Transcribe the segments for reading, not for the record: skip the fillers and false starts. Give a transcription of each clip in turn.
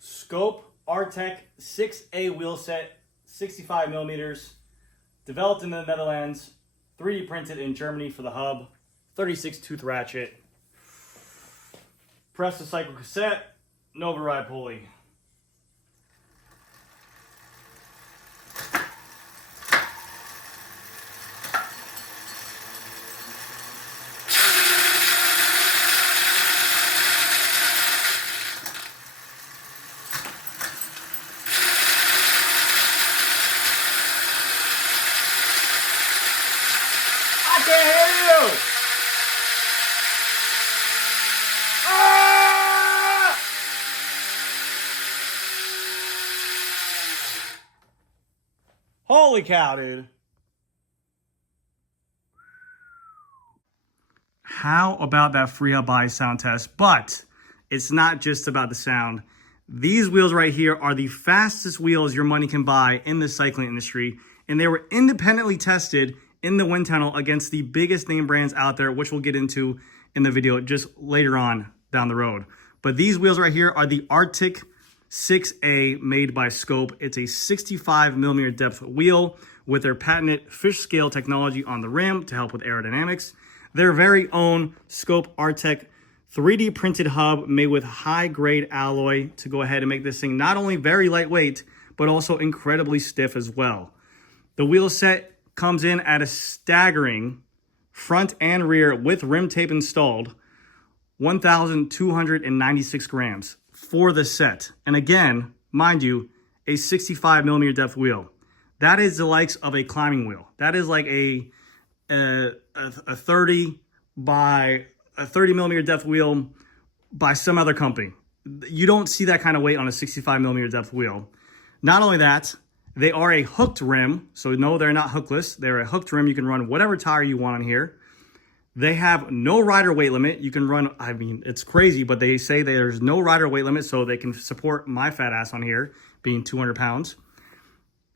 Scope Artech 6A wheel set, 65 millimeters, developed in the Netherlands, 3D printed in Germany for the hub, 36 tooth ratchet, press to cycle cassette, no override pulley. I can't hear you! Ah! Holy cow, dude. How about that free up buy sound test? But it's not just about the sound. These wheels right here are the fastest wheels your money can buy in the cycling industry. And they were independently tested in the wind tunnel against the biggest name brands out there, which we'll get into in the video just later on down the road. But these wheels right here are the Artech 6A made by Scope. It's a 65 millimeter depth wheel with their patented fish scale technology on the rim to help with aerodynamics. Their very own Scope Artech 3D printed hub made with high grade alloy to go ahead and make this thing not only very lightweight, but also incredibly stiff as well. The wheel set comes in at a staggering front and rear with rim tape installed, 1,296 grams for the set. And again, mind you, a 65 millimeter depth wheel. That is the likes of a climbing wheel. That is like a 30 millimeter depth wheel by some other company. You don't see that kind of weight on a 65 millimeter depth wheel. Not only that, they are a hooked rim. So no, they're not hookless. They're a hooked rim. You can run whatever tire you want on here. They have no rider weight limit. You can run, I mean, it's crazy, but they say there's no rider weight limit, so they can support my fat ass on here, being 200 pounds.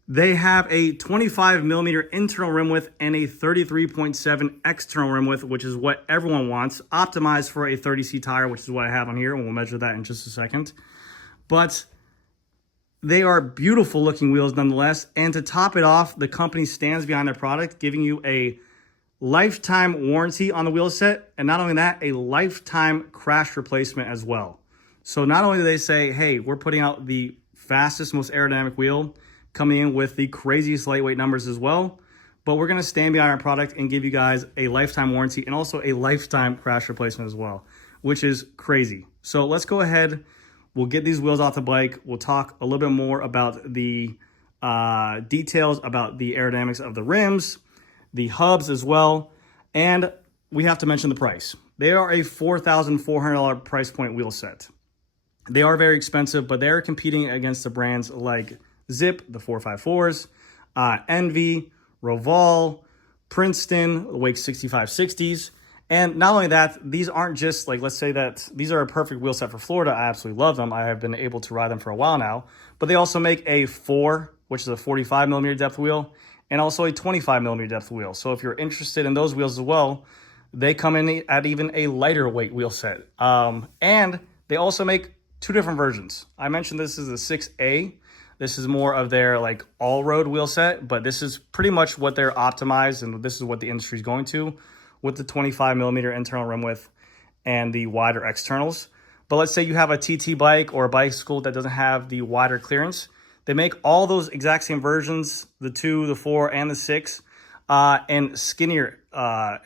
They have a 25 millimeter internal rim width and a 33.7 external rim width, which is what everyone wants, optimized for a 30C tire, which is what I have on here, and we'll measure that in just a second. But they are beautiful looking wheels nonetheless. And to top it off, the company stands behind their product, giving you a lifetime warranty on the wheel set. And not only that, a lifetime crash replacement as well. So not only do they say, hey, we're putting out the fastest, most aerodynamic wheel, coming in with the craziest lightweight numbers as well, but we're gonna stand behind our product and give you guys a lifetime warranty and also a lifetime crash replacement as well, which is crazy. So let's go ahead. We'll get these wheels off the bike. We'll talk a little bit more about the details about the aerodynamics of the rims, the hubs as well. And we have to mention the price. They are a $4,400 price point wheel set. They are very expensive, but they're competing against the brands like Zip, the 454s, Envy, Roval, Princeton, the Wake 6560s. And not only that, these aren't just like, let's say that these are a perfect wheel set for Florida. I absolutely love them. I have been able to ride them for a while now, but they also make a 4, which is a 45 millimeter depth wheel, and also a 25 millimeter depth wheel. So if you're interested in those wheels as well, they come in at even a lighter weight wheel set. And they also make 2 different versions. I mentioned this is the 6A. This is more of their like all-road wheel set, but this is pretty much what they're optimized, and this is what the industry is going to, with the 25 millimeter internal rim width and the wider externals. But let's say you have a TT bike or a bicycle that doesn't have the wider clearance. They make all those exact same versions, the 2, the 4, and the 6, and skinnier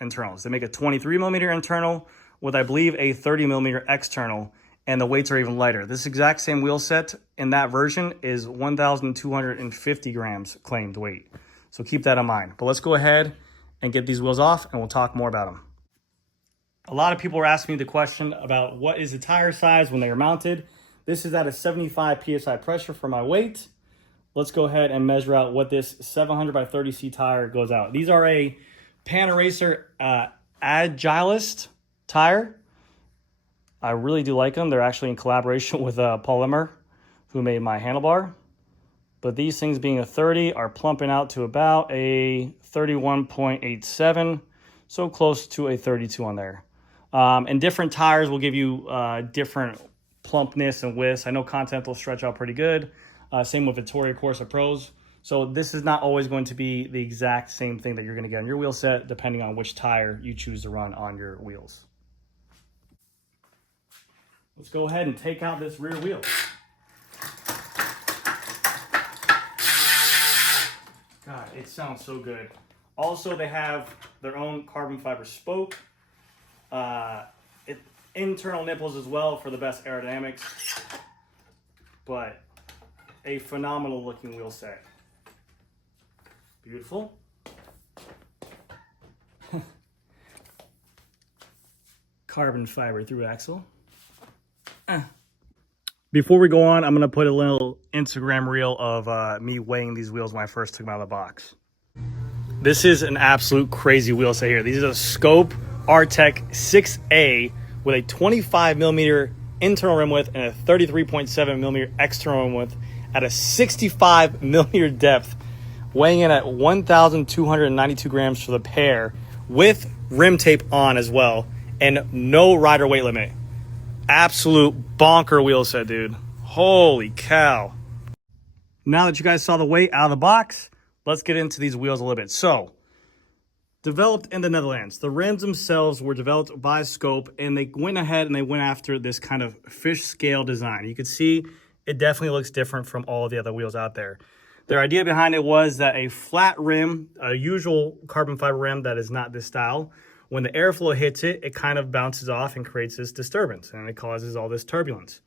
internals. They make a 23 millimeter internal with, I believe, a 30 millimeter external, and the weights are even lighter. This exact same wheel set in that version is 1,250 grams claimed weight. So keep that in mind. But let's go ahead and get these wheels off, and we'll talk more about them. A lot of people are asking me the question about what is the tire size when they are mounted. This is at a 75 PSI pressure for my weight. Let's go ahead and measure out what this 700 by 30C tire goes out. These are a Panaracer Agilist tire. I really do like them. They're actually in collaboration with Polymer, who made my handlebar. But these things being a 30 are plumping out to about a 31.87, so close to a 32 on there. And different tires will give you different plumpness and widths. I know Continental stretch out pretty good. Same with Vittoria Corsa Pros. So this is not always going to be the exact same thing that you're going to get on your wheel set, depending on which tire you choose to run on your wheels. Let's go ahead and take out this rear wheel. God, it sounds so good. Also, they have their own carbon fiber spoke. Internal nipples as well for the best aerodynamics. But a phenomenal looking wheel set. Beautiful. Carbon fiber through axle. Before we go on, I'm going to put a little Instagram reel of me weighing these wheels when I first took them out of the box. This is an absolute crazy wheel set here. These are a Scope Artech 6A with a 25 millimeter internal rim width and a 33.7 millimeter external rim width at a 65 millimeter depth, weighing in at 1,292 grams for the pair, with rim tape on as well, and no rider weight limit. Absolute bonker wheel set, dude. Holy cow. Now that you guys saw the weight out of the box, let's get into these wheels a little bit. So, developed in the Netherlands. The rims themselves were developed by Scope, and they went ahead and they went after this kind of fish scale design. You can see it definitely looks different from all the other wheels out there. Their idea behind it was that a flat rim, a usual carbon fiber rim that is not this style, when the airflow hits it, it kind of bounces off and creates this disturbance, and it causes all this turbulence.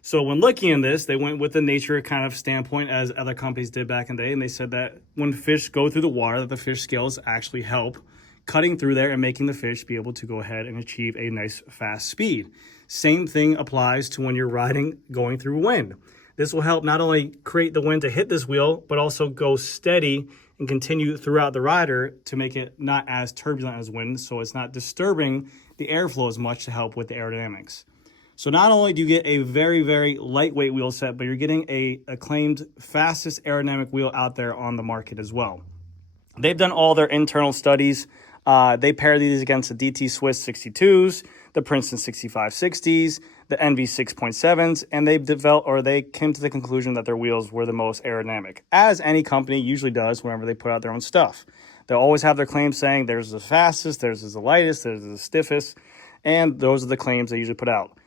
So when looking at this, they went with the nature kind of standpoint as other companies did back in the day, and they said that when fish go through the water, that the fish scales actually help cutting through there and making the fish be able to go ahead and achieve a nice fast speed. Same thing applies to when you're riding going through wind. This will help not only create the wind to hit this wheel, but also go steady and continue throughout the rider to make it not as turbulent as wind, so it's not disturbing the airflow as much to help with the aerodynamics. So not only do you get a very, very lightweight wheel set, but you're getting a acclaimed fastest aerodynamic wheel out there on the market as well. They've done all their internal studies. They pair these against the DT Swiss 62s, the Princeton 6560s, the NV 6.7s, and they came to the conclusion that their wheels were the most aerodynamic, as any company usually does whenever they put out their own stuff. They'll always have their claims saying theirs is the fastest, theirs is the lightest, theirs is the stiffest, and those are the claims they usually put out.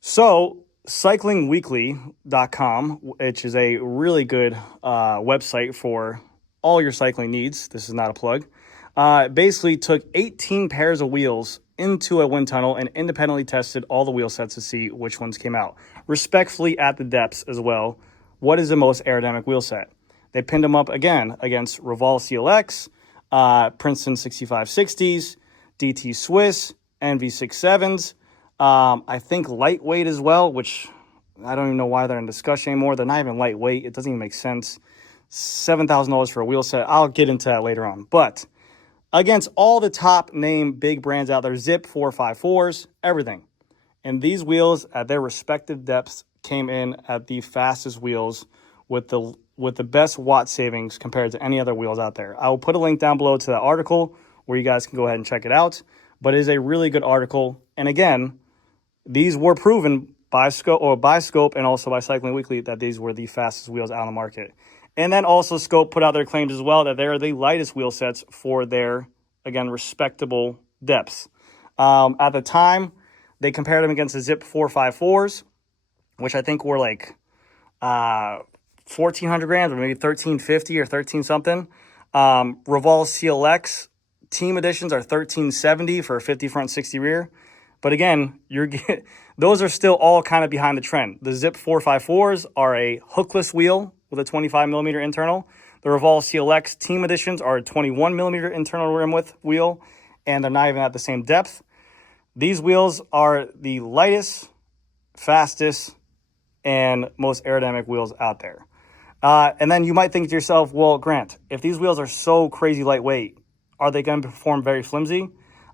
So, cyclingweekly.com, which is a really good website for all your cycling needs, this is not a plug, basically took 18 pairs of wheels into a wind tunnel and independently tested all the wheel sets to see which ones came out. Respectfully at the depths as well, what is the most aerodynamic wheel set? They pinned them up again against Revolve CLX, Princeton 6560s, DT Swiss, NV 67s, I think lightweight as well, which I don't even know why they're in discussion anymore. They're not even lightweight. It doesn't even make sense. $7,000 for a wheel set. I'll get into that later on. But against all the top name big brands out there, Zip 454s, everything. And these wheels at their respective depths came in at the fastest wheels with the best watt savings compared to any other wheels out there. I will put a link down below to that article where you guys can go ahead and check it out. But it is a really good article. And again, these were proven by Scope and also by Cycling Weekly that these were the fastest wheels out on the market. And then also Scope put out their claims as well that they're the lightest wheel sets for their, again, respectable depths. At the time, they compared them against the Zip 454s, which I think were like 1,400 grams or maybe 1,350 or 13 something. Revolve CLX team editions are 1,370 for a 50 front, 60 rear. But again, those are still all kind of behind the trend. The Zip 454s are a hookless wheel with a 25 millimeter internal. The Revolve CLX team editions are a 21 millimeter internal rim width wheel, and they're not even at the same depth. These wheels are the lightest, fastest, and most aerodynamic wheels out there. And then you might think to yourself, well, Grant, if these wheels are so crazy lightweight, are they going to perform very flimsy?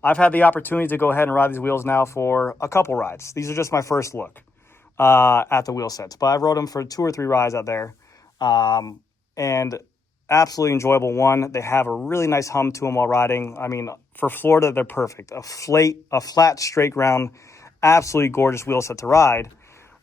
I've had the opportunity to go ahead and ride these wheels now for a couple rides. These are just my first look at the wheel sets, but I rode them for 2 or 3 rides out there. And absolutely enjoyable one. They have a really nice hum to them while riding. I mean, for Florida, they're perfect. A flat, straight ground, absolutely gorgeous wheel set to ride.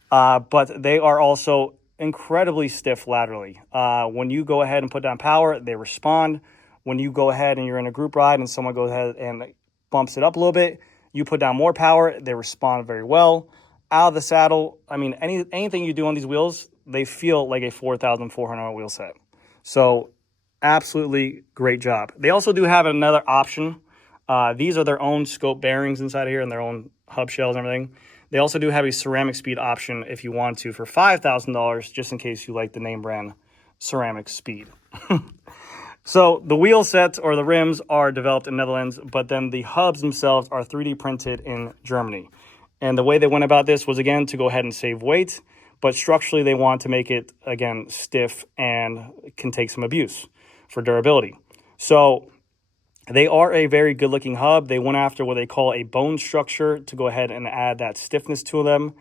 But they are also incredibly stiff laterally. When you go ahead and put down power, they respond. When you go ahead and you're in a group ride and someone goes ahead and bumps it up a little bit, you put down more power, they respond very well. Out of the saddle, I mean, anything you do on these wheels, they feel like a 4,400 wheel set. So absolutely great job. They also do have another option. These are their own scope bearings inside of here and their own hub shells and everything. They also do have a ceramic speed option if you want to for $5,000, just in case you like the name brand Ceramic Speed. So the wheel sets or the rims are developed in Netherlands, but then the hubs themselves are 3D printed in Germany. And the way they went about this was, again, to go ahead and save weight, but structurally they want to make it, again, stiff and can take some abuse for durability. So they are a very good-looking hub. They went after what they call a bone structure to go ahead and add that stiffness to them.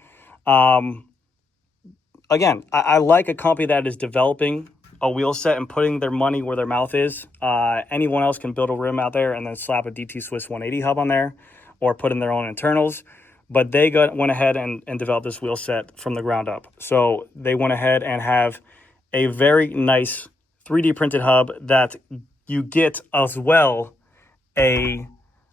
Again, I like a company that is developing a wheel set and putting their money where their mouth is. Anyone else can build a rim out there and then slap a DT Swiss 180 hub on there or put in their own internals. But they went ahead and developed this wheel set from the ground up. So they went ahead and have a very nice 3D printed hub that you get as well a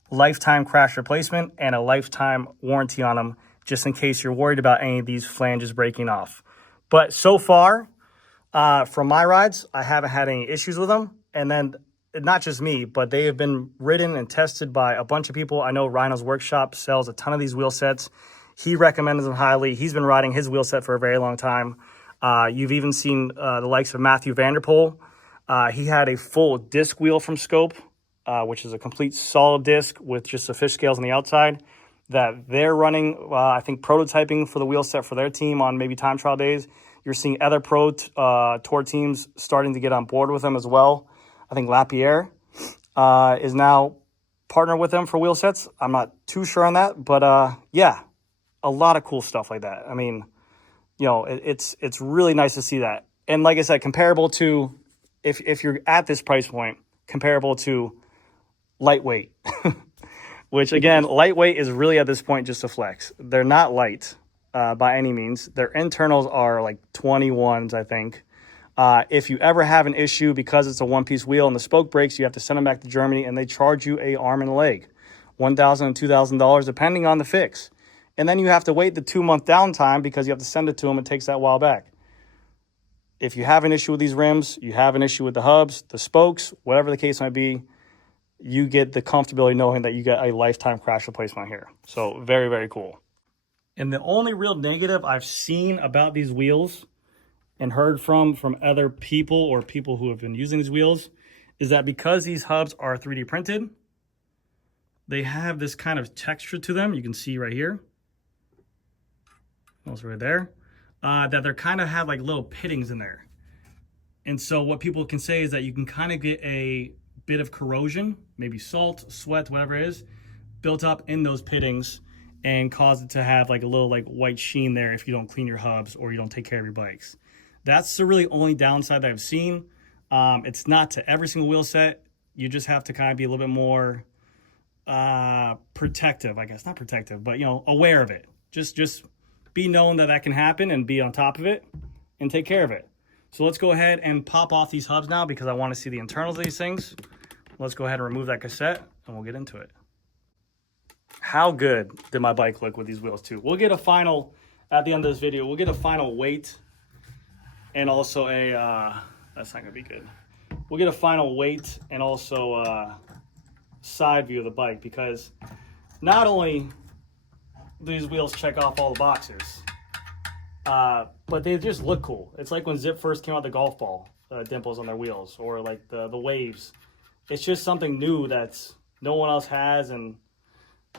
lifetime crash replacement and a lifetime warranty on them, just in case you're worried about any of these flanges breaking off. But so far, from my rides, I haven't had any issues with them. And then not just me, but they have been ridden and tested by a bunch of people. I know Rhino's Workshop sells a ton of these wheel sets. He recommends them highly. He's been riding his wheel set for a very long time. You've even seen the likes of Matthew Vanderpool. He had a full disc wheel from Scope, which is a complete solid disc with just the fish scales on the outside that they're running, I think, prototyping for the wheel set for their team on maybe time trial days. You're seeing other pro tour teams starting to get on board with them as well. I think Lapierre is now partnered with them for wheel sets. I'm not too sure on that, but yeah, a lot of cool stuff like that. I mean, you know, it's really nice to see that. And like I said, comparable to, if you're at this price point, comparable to lightweight, which again, lightweight is really at this point just a flex. They're not light by any means. Their internals are like 21s, I think. If you ever have an issue because it's a one-piece wheel and the spoke breaks, you have to send them back to Germany and they charge you an arm and a leg, $1,000 and $2,000 depending on the fix. And then you have to wait the 2-month downtime because you have to send it to them. It takes that while back. If you have an issue with these rims, you have an issue with the hubs, the spokes, whatever the case might be, you get the comfortability knowing that you get a lifetime crash replacement here. So very, very cool. And the only real negative I've seen about these wheels and heard from other people or people who have been using these wheels is that because these hubs are 3D printed, they have this kind of texture to them. You can see right here, also right there, that they're kind of have like little pittings in there. And so what people can say is that you can kind of get a bit of corrosion, maybe salt, sweat, whatever it is, built up in those pittings and cause it to have like a little like white sheen there if you don't clean your hubs or you don't take care of your bikes. That's the really only downside that I've seen. It's not to every single wheel set. You just have to kind of be a little bit more protective, I guess. Not protective, but, you know, aware of it. Just be known that can happen and be on top of it and take care of it. So let's go ahead and pop off these hubs now because I want to see the internals of these things. Let's go ahead and remove that cassette and we'll get into it. How good did my bike look with these wheels too? We'll get a final, at the end of this video, we'll get a final weight and also a, that's not gonna be good. We'll get a final weight and also a side view of the bike because not only do these wheels check off all the boxes, but they just look cool. It's like when Zip first came out the golf ball dimples on their wheels, or like the waves. It's just something new that's no one else has, and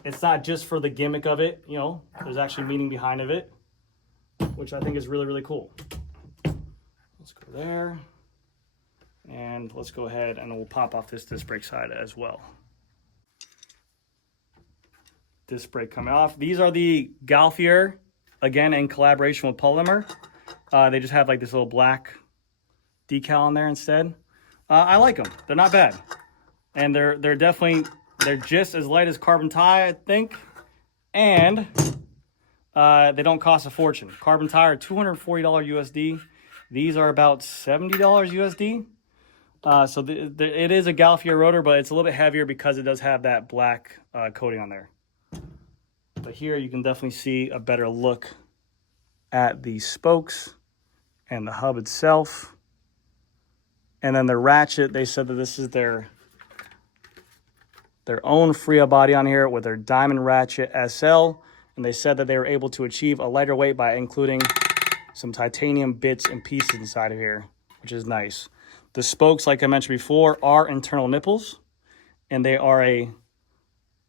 it's not just for the gimmick of it, you know, there's actually meaning behind of it, which I think is really, really cool. Let's go there. And let's go ahead and we'll pop off this disc brake side as well. Disc brake coming off. These are the Galfier, again, in collaboration with Polymer. They just have like this little black decal on there instead. I like them. They're not bad. And they're just as light as carbon tire, I think. And they don't cost a fortune. Carbon tire, $240 USD. These are about $70 USD. So it is a Galfier rotor, but it's a little bit heavier because it does have that black coating on there. But here you can definitely see a better look at the spokes and the hub itself. And then the ratchet, they said that this is their own Freya body on here with their Diamond Ratchet SL. And they said that they were able to achieve a lighter weight by including some titanium bits and pieces inside of here, which is nice. The spokes, like I mentioned before, are internal nipples, and they are a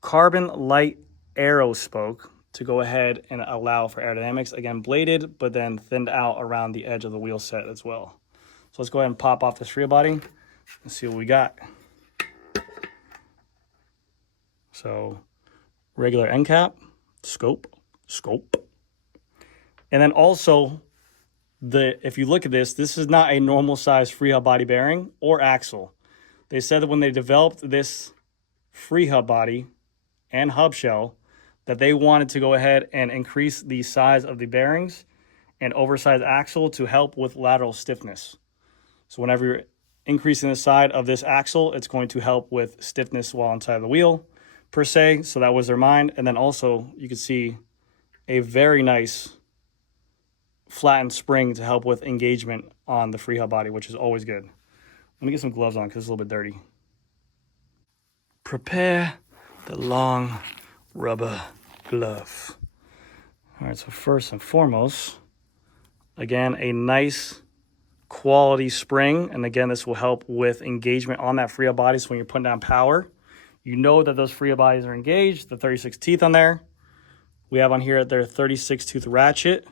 carbon light aero spoke to go ahead and allow for aerodynamics. Again, bladed, but then thinned out around the edge of the wheel set as well. So let's go ahead and pop off this Freya body and see what we got. So regular end cap, scope. And then also, if you look at this is not a normal size Freya body bearing or axle. They said that when they developed this Freya body and hub shell, that they wanted to go ahead and increase the size of the bearings and oversized axle to help with lateral stiffness. So whenever you're increasing the side of this axle, it's going to help with stiffness while inside the wheel, per se. So that was their mind. And then also, you can see a very nice flattened spring to help with engagement on the Freya body, which is always good. Let me get some gloves on because it's a little bit dirty. Prepare the long rubber glove. All right, so first and foremost, again, a nice quality spring. And again, this will help with engagement on that Freya body. So when you're putting down power, you know that those Freya bodies are engaged, the 36 teeth on there. We have on here their 36 tooth ratchet,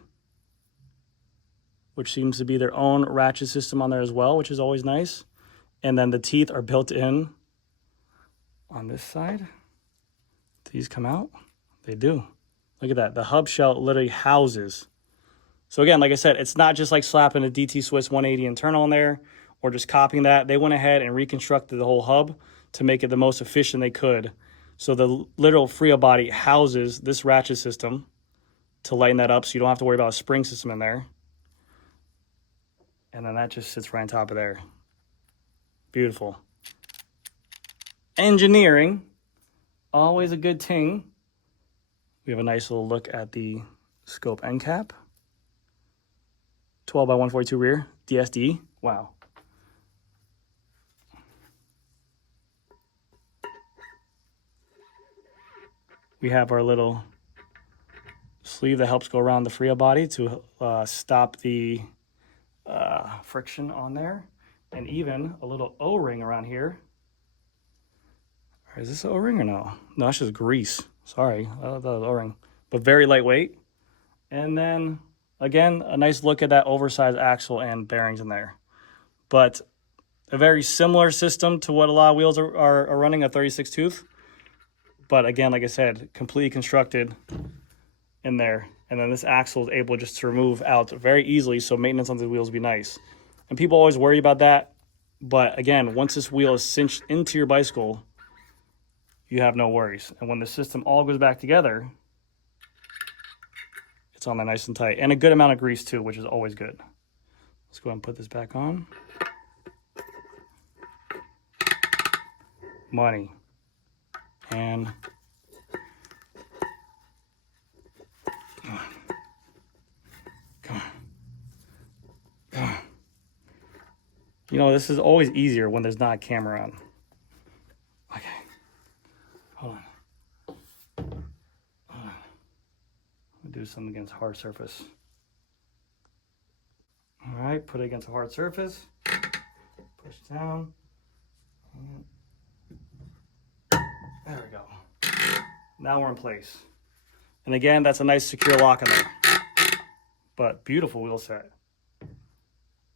which seems to be their own ratchet system on there as well, which is always nice. And then the teeth are built in on this side. These come out. They do. Look at that. The hub shell literally houses. So again, like I said, it's not just like slapping a DT Swiss 180 internal in there or just copying that. They went ahead and reconstructed the whole hub to make it the most efficient they could. So the literal Freya body houses this ratchet system to lighten that up so you don't have to worry about a spring system in there. And then that just sits right on top of there. Beautiful. Engineering, always a good thing. We have a nice little look at the scope end cap. 12 by 142 rear, DSD. Wow. We have our little sleeve that helps go around the Freya body to stop the friction on there. And even a little O-ring around here. Is this an O-ring or no? No, that's just grease. Sorry, I thought that was O-ring. But very lightweight. And then, again, a nice look at that oversized axle and bearings in there. But a very similar system to what a lot of wheels are running, a 36 tooth. But again, like I said, completely constructed in there. And then this axle is able just to remove out very easily, so maintenance on the wheels will be nice. And people always worry about that. But again, once this wheel is cinched into your bicycle, you have no worries. And when the system all goes back together, it's on there nice and tight. And a good amount of grease too, which is always good. Let's go ahead and put this back on. Money. And come on. You know, this is always easier when there's not a camera on. Okay. Hold on. We'll do something against hard surface. All right, put it against a hard surface. Push down. There we go. Now we're in place. And again, that's a nice secure lock in there. But beautiful wheel set.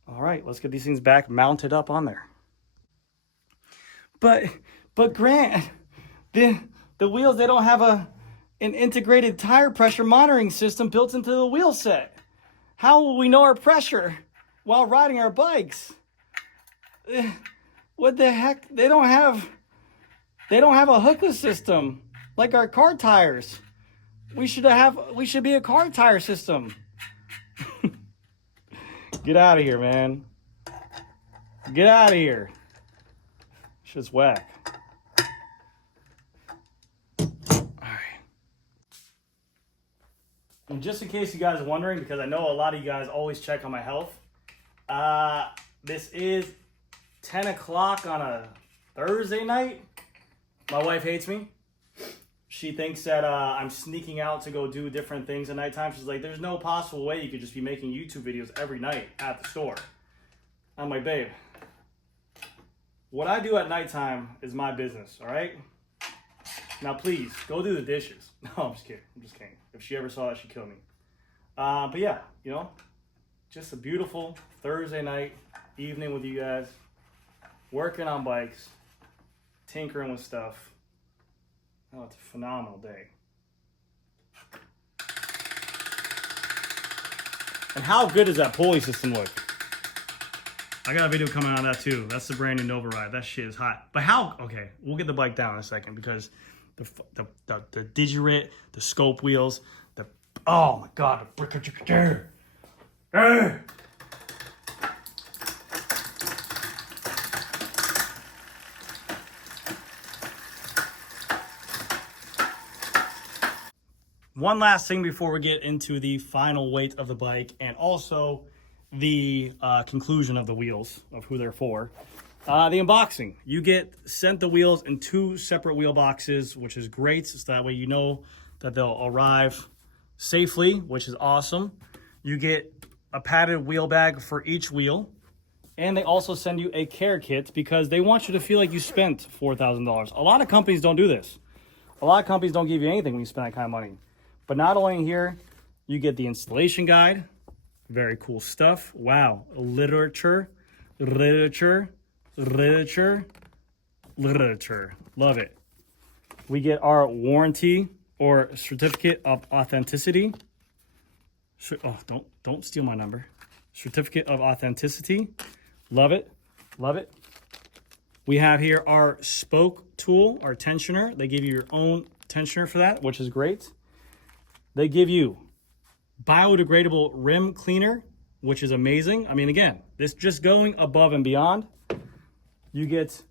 All right, let's get these things back mounted up on there. But Grant, the wheels, they don't have an integrated tire pressure monitoring system built into the wheel set. How will we know our pressure while riding our bikes? What the heck? They don't have a hookless system like our car tires. We should be a car tire system. Get out of here, man. Get out of here. Shit's whack. Alright. And just in case you guys are wondering, because I know a lot of you guys always check on my health, this is 10 o'clock on a Thursday night. My wife hates me. She thinks that I'm sneaking out to go do different things at nighttime. She's like, there's no possible way you could just be making YouTube videos every night at the store. I'm like, babe, what I do at nighttime is my business, all right? Now, please, go do the dishes. No, I'm just kidding. I'm just kidding. If she ever saw that, she'd kill me. But yeah, you know, just a beautiful Thursday night evening with you guys, working on bikes, tinkering with stuff. Oh, it's a phenomenal day. And how good does that pulley system look? I got a video coming on that too. That's the brand new Nova Ride. That shit is hot. But how? Okay, we'll get the bike down in a second because the Digirit, the scope wheels, oh my god, the brick. One last thing before we get into the final weight of the bike and also the conclusion of the wheels, of who they're for. The unboxing. You get sent the wheels in 2 separate wheel boxes, which is great. So that way you know that they'll arrive safely, which is awesome. You get a padded wheel bag for each wheel. And they also send you a care kit because they want you to feel like you spent $4,000. A lot of companies don't do this. A lot of companies don't give you anything when you spend that kind of money. But not only here, you get the installation guide. Very cool stuff. Wow. Literature. Love it. We get our warranty or certificate of authenticity. Oh, don't steal my number. Certificate of authenticity. Love it. Love it. We have here our spoke tool, our tensioner. They give you your own tensioner for that, which is great. They give you biodegradable rim cleaner, which is amazing. I mean, again, this just going above and beyond. You get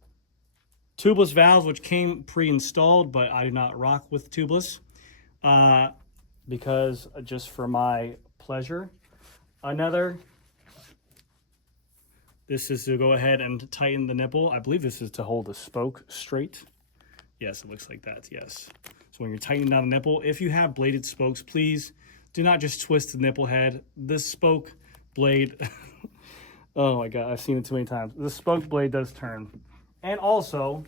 tubeless valves, which came pre-installed, but I do not rock with tubeless because just for my pleasure. This is to go ahead and tighten the nipple. I believe this is to hold the spoke straight. Yes, it looks like that, yes. So when you're tightening down the nipple, if you have bladed spokes, please do not just twist the nipple head. This spoke blade, oh my God, I've seen it too many times. The spoke blade does turn. And also,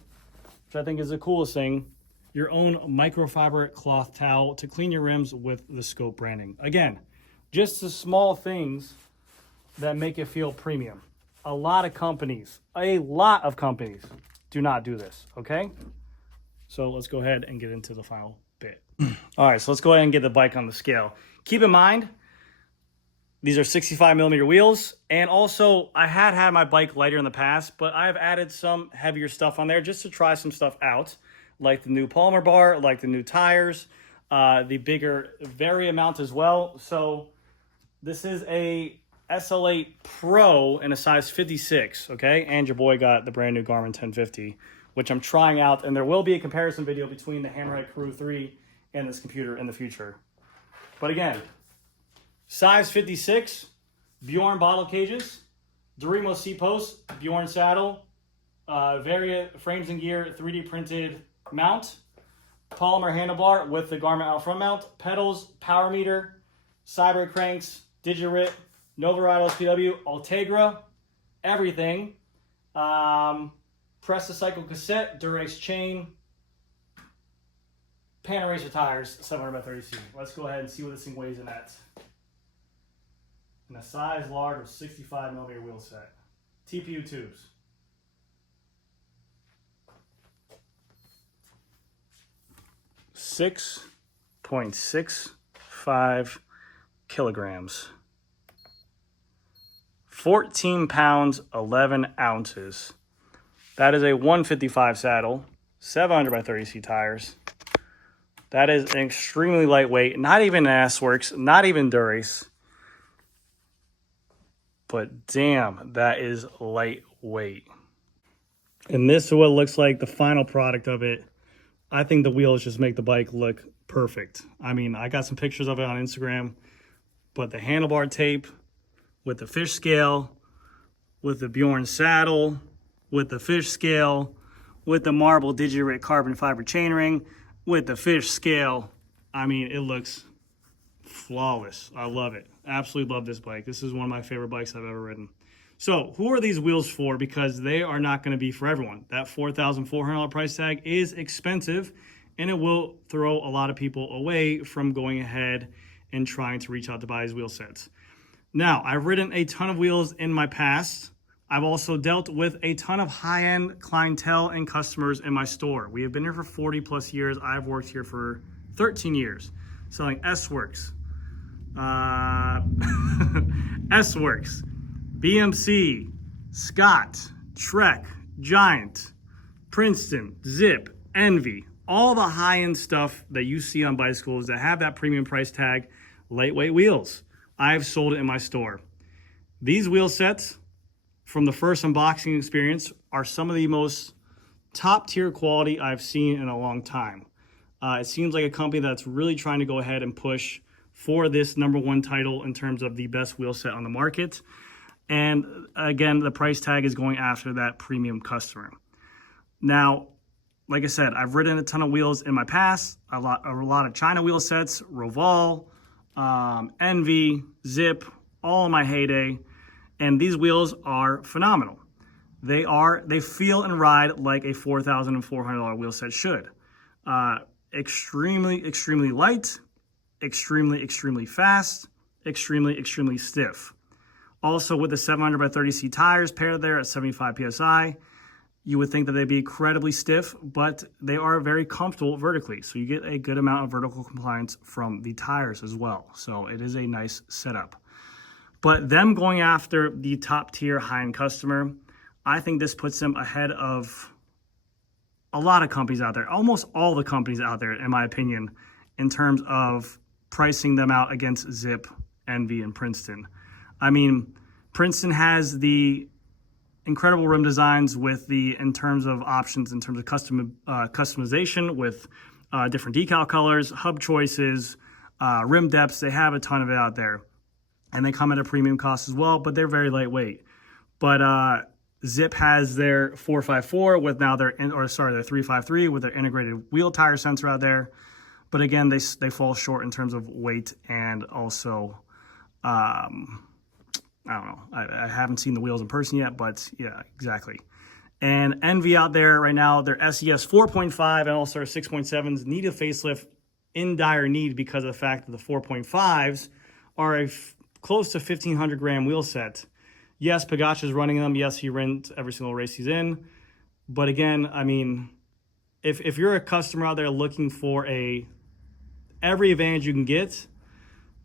which I think is the coolest thing, your own microfiber cloth towel to clean your rims with the Scope branding. Again, just the small things that make it feel premium. A lot of companies do not do this, okay? So let's go ahead and get into the final bit. All right, so let's go ahead and get the bike on the scale. Keep in mind, these are 65mm wheels. And also, I had my bike lighter in the past, but I've added some heavier stuff on there just to try some stuff out, like the new polymer bar, like the new tires, the bigger Varia mount as well. So this is a SL8 Pro in a size 56, okay? And your boy got the brand new Garmin 1050, which I'm trying out, and there will be a comparison video between the Hammerhead Crew 3 and this computer in the future. But again, size 56, Bjorn bottle cages, Dorimo seat posts, Bjorn saddle, Varia frames and gear 3D printed mount, polymer handlebar with the Garmin out front mount, pedals, power meter, Cyber cranks, Digirit, Nova Ride LPW, Ultegra, everything. Press the cycle cassette, Durace chain, Panaracer tires, 700x30C. Let's go ahead and see what this thing weighs in at. In a size large with 65mm wheel set. TPU tubes. .65 kilograms. 14 pounds, 11 ounces. That is a 155 saddle, 700 by 30C tires. That is extremely lightweight, not even S-Works, not even Durace. But damn, that is lightweight. And this is what it looks like, the final product of it. I think the wheels just make the bike look perfect. I mean, I got some pictures of it on Instagram, but the handlebar tape with the fish scale, with the Bjorn saddle, with the fish scale, with the marble Digirate carbon fiber chainring, with the fish scale. I mean, it looks flawless. I love it. Absolutely love this bike. This is one of my favorite bikes I've ever ridden. So who are these wheels for? Because they are not going to be for everyone. That $4,400 price tag is expensive, and it will throw a lot of people away from going ahead and trying to reach out to buy these wheel sets. Now, I've ridden a ton of wheels in my past. I've also dealt with a ton of high-end clientele and customers in my store. We have been here for 40 plus years. I've worked here for 13 years, selling S-Works, S-Works, BMC, Scott, Trek, Giant, Princeton, Zip, Envy, all the high-end stuff that you see on bicycles that have that premium price tag, lightweight wheels. I've sold it in my store. These wheel sets, from the first unboxing experience, are some of the most top-tier quality I've seen in a long time. It seems like a company that's really trying to go ahead and push for this #1 title in terms of the best wheel set on the market. And again, the price tag is going after that premium customer. Now, like I said, I've ridden a ton of wheels in my past, a lot of China wheel sets, Roval, Envy, Zip, all in my heyday. And these wheels are phenomenal. They feel and ride like a $4,400 wheel set should. Extremely light, extremely fast, extremely stiff. Also with the 700 by 30C tires paired there at 75 PSI, you would think that they'd be incredibly stiff, but they are very comfortable vertically. So you get a good amount of vertical compliance from the tires as well. So it is a nice setup. But them going after the top tier high-end customer, I think this puts them ahead of a lot of companies out there, almost all the companies out there, in my opinion, in terms of pricing them out against Zip, Envy, and Princeton. I mean, Princeton has the incredible rim designs in terms of options, in terms of customization with different decal colors, hub choices, rim depths. They have a ton of it out there. And they come at a premium cost as well, but they're very lightweight. But Zip has their 454 with now their 353 with their integrated wheel tire sensor out there. But again, they fall short in terms of weight and also, I don't know. I haven't seen the wheels in person yet, but yeah, exactly. And Envy out there right now, their SES 4.5 and also their 6.7s need a facelift, in dire need, because of the fact that the 4.5s are close to 1,500 gram wheel set. Yes, Pagacha's running them. Yes, he rents every single race he's in. But again, I mean, if you're a customer out there looking for every advantage you can get,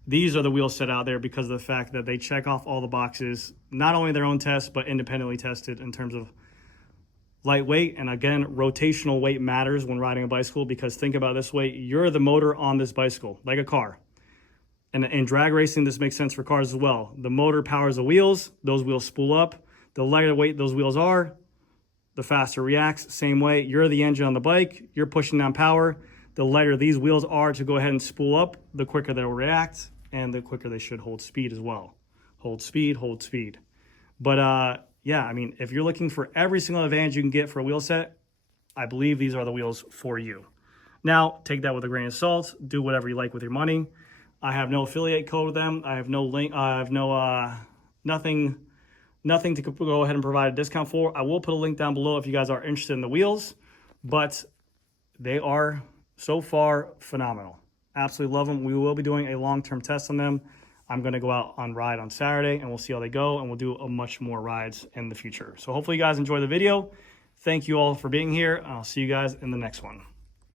these are the wheel set out there because of the fact that they check off all the boxes, not only their own tests, but independently tested in terms of lightweight. And again, rotational weight matters when riding a bicycle, because think about it this way, you're the motor on this bicycle, like a car. And in drag racing, this makes sense for cars as well. The motor powers the wheels. Those wheels spool up. The lighter weight those wheels are, the faster it reacts. Same way, you're the engine on the bike. You're pushing down power. The lighter these wheels are to go ahead and spool up, the quicker they'll react, and the quicker they should hold speed as well. Hold speed. But yeah, I mean, if you're looking for every single advantage you can get for a wheel set, I believe these are the wheels for you. Now, take that with a grain of salt. Do whatever you like with your money. I have no affiliate code with them. I have no link. I have no nothing to go ahead and provide a discount for. I will put a link down below if you guys are interested in the wheels, but they are so far phenomenal. Absolutely love them. We will be doing a long-term test on them. I'm going to go out on ride on Saturday, and we'll see how they go, and we'll do much more rides in the future. So hopefully you guys enjoy the video. Thank you all for being here. I'll see you guys in the next one.